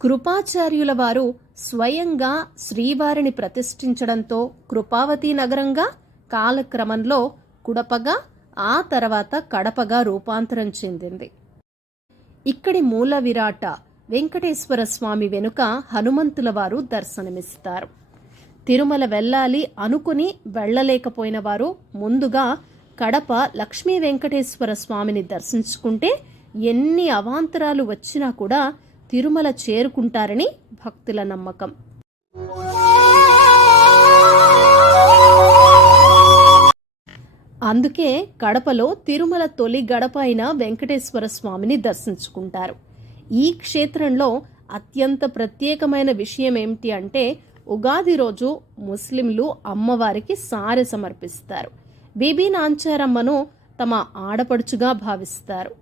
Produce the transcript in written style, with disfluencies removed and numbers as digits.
కృపాచార్యుల వారు స్వయంగా శ్రీవారిని ప్రతిష్ఠించడంతో కృపావతి నగరంగా, కాలక్రమంలో కుడపగా, ఆ తర్వాత కడపగా రూపాంతరం చెందింది. ఇక్కడి మూల విరాట వెంకటేశ్వర స్వామి వెనుక హనుమంతుల వారు దర్శనమిస్తారు. తిరుమల వెళ్ళాలి అనుకుని వెళ్ళలేకపోయిన వారు ముందుగా కడప లక్ష్మీ వెంకటేశ్వర స్వామిని దర్శించుకుంటే ఎన్ని అవాంతరాలు వచ్చినా కూడా తిరుమల చేరుకుంటారని భక్తుల నమ్మకం. అందుకే కడపలో తిరుమల తొలి గడప అయిన వెంకటేశ్వర స్వామిని దర్శించుకుంటారు. ఈ క్షేత్రంలో అత్యంత ప్రత్యేకమైన విషయం ఏమిటి అంటే, ఉగాది రోజు ముస్లింలు అమ్మవారికి సారె సమర్పిస్తారు. బీబీ నాంచారమ్మను తమ ఆడపడుచుగా భావిస్తారు.